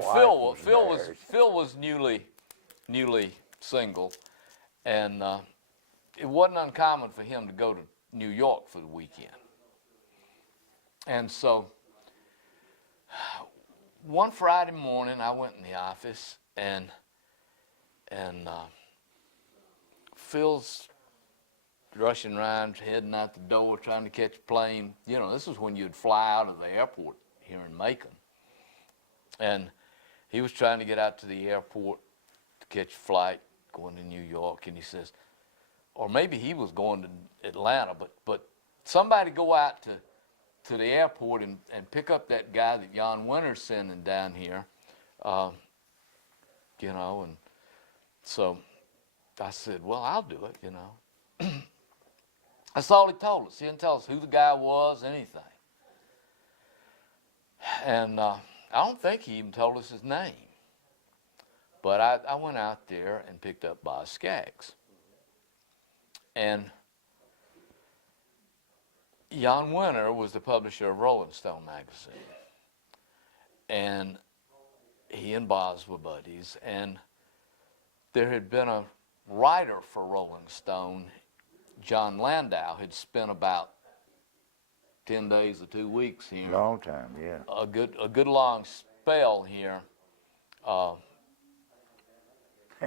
Phil was newly single, and it wasn't uncommon for him to go to New York for the weekend. And so one Friday morning, I went in the office, and Phil's rushing around, heading out the door, trying to catch a plane. You know, this was when you'd fly out of the airport here in Macon. And he was trying to get out to the airport to catch a flight going to New York, and he says, or maybe he was going to Atlanta, but somebody go out to the airport and pick up that guy that Jan Winter's sending down here, you know. And so I said, well, I'll do it, you know. That's all he told us. He didn't tell us who the guy was, anything. And I don't think he even told us his name. But I went out there and picked up Boz Scaggs. And Jan Winter was the publisher of Rolling Stone magazine. And he and Boz were buddies. And there had been a writer for Rolling Stone, John Landau, had spent about 10 days or 2 weeks here. Long time, yeah. A good long spell here.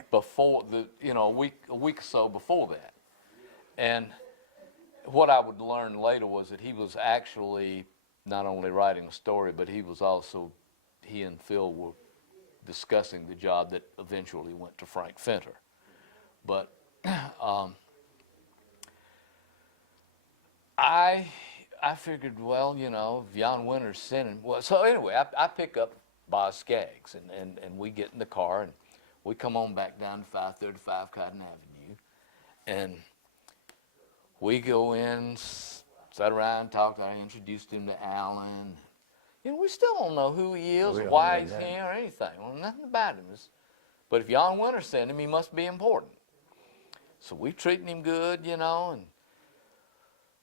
Before a week or so before that. And what I would learn later was that he was actually not only writing a story, but he and Phil were discussing the job that eventually went to Frank Fenter. But I figured, well, you know, if Jan Winter's sending, well, so anyway, I pick up Boz Scaggs, and we get in the car, and we come on back down to 535 Cotton Avenue, and we go in, sat around, talked. I introduced him to Alan. You know, we still don't know who he is, or why he's here, or anything. Well, nothing about him. But if Jan Winter sent him, he must be important. So we treating him good, you know, and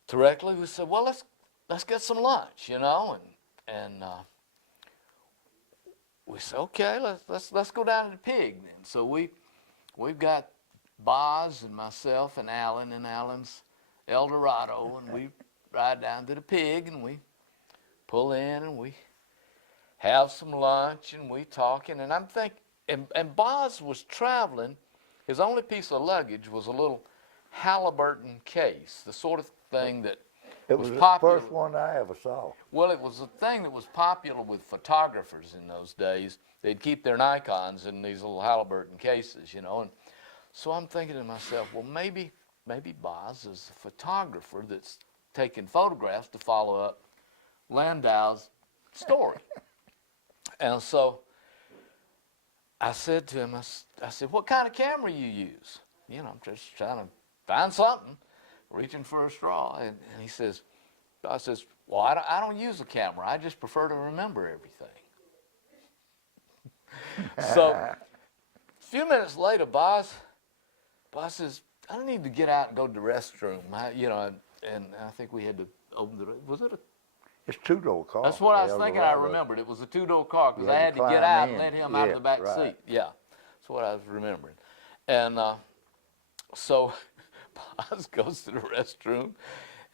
directly we said, well, let's get some lunch, you know, and we said, okay, let's go down to the Pig then. So we've got Boz and myself and Alan in Alan's Eldorado, and we ride down to the Pig, and we pull in, and we have some lunch, and we talking, and I'm thinking, and Boz was traveling. His only piece of luggage was a little Halliburton case, the sort of thing that was popular. The first one I ever saw. Well, it was a thing that was popular with photographers in those days. They'd keep their Nikons in these little Halliburton cases, you know. And so I'm thinking to myself, well, maybe Boz is a photographer that's taking photographs to follow up Landau's story. And so I said to him, I said, what kind of camera you use? You know, I'm just trying to find something, reaching for a straw. And he says, Boz says, well, I don't use a camera. I just prefer to remember everything. So a few minutes later, Boz says, I need to get out and go to the restroom. And I think we had to open the, was it a? It's two-door car. That's what I was thinking. I remembered. It was a two-door car because I had to get out and let him out of the back seat. Yeah, that's what I was remembering. And so Boz goes to the restroom,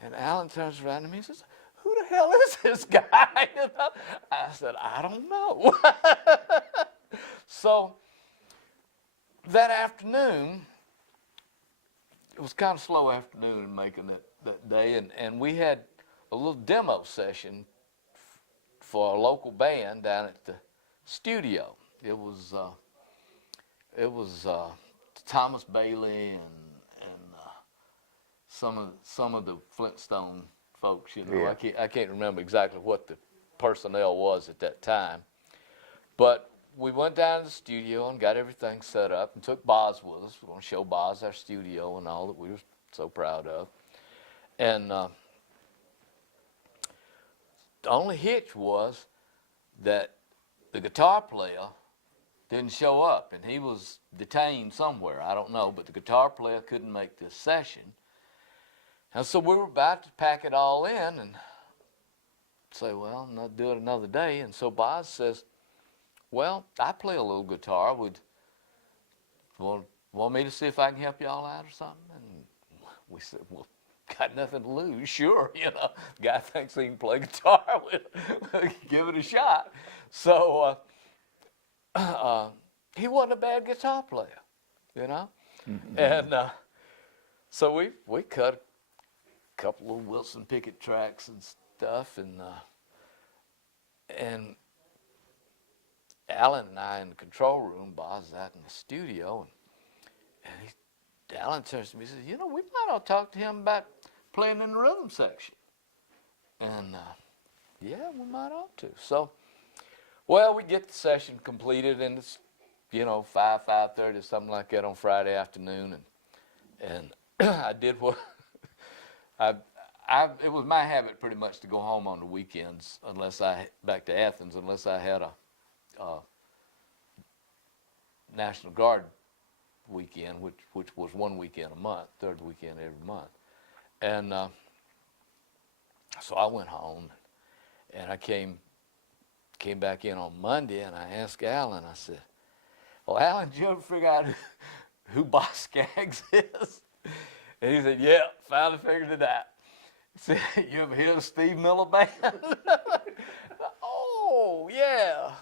and Alan turns around to me and says, who the hell is this guy? I said, I don't know. So that afternoon, it was kind of slow afternoon in Macon that day, and we had a little demo session for a local band down at the studio. It was Thomas Bailey and some of the Flintstone folks. You know, yeah. I can't remember exactly what the personnel was at that time, but we went down to the studio and got everything set up and took Boz with us. We're going to show Boz our studio and all that we were so proud of. And the only hitch was that the guitar player didn't show up, and he was detained somewhere. I don't know, but the guitar player couldn't make this session. And so we were about to pack it all in and say, well, not do it another day. And so Boz says, well, I play a little guitar. Would want me to see if I can help y'all out or something? And we said, well, got nothing to lose. Sure, guy thinks he can play guitar. We'll give it a shot. So he wasn't a bad guitar player, Mm-hmm. and so we cut a couple of Wilson Pickett tracks and stuff, and Alan and I in the control room, Boz is out in the studio, and Alan turns to me and says, we might ought to talk to him about playing in the rhythm section. And yeah, we might ought to. So, well, we get the session completed, and it's 5:30, something like that on Friday afternoon, and I did what it was my habit pretty much to go home on the weekends back to Athens unless I had a National Guard weekend, which was one weekend a month, third weekend every month. And so I went home, and I came back in on Monday, and I asked Alan, I said, well, Alan, did you ever figure out who Boz Scaggs is? And he said, yeah, finally figured it out. He said, you ever hear of Steve Miller Band? Oh, yeah.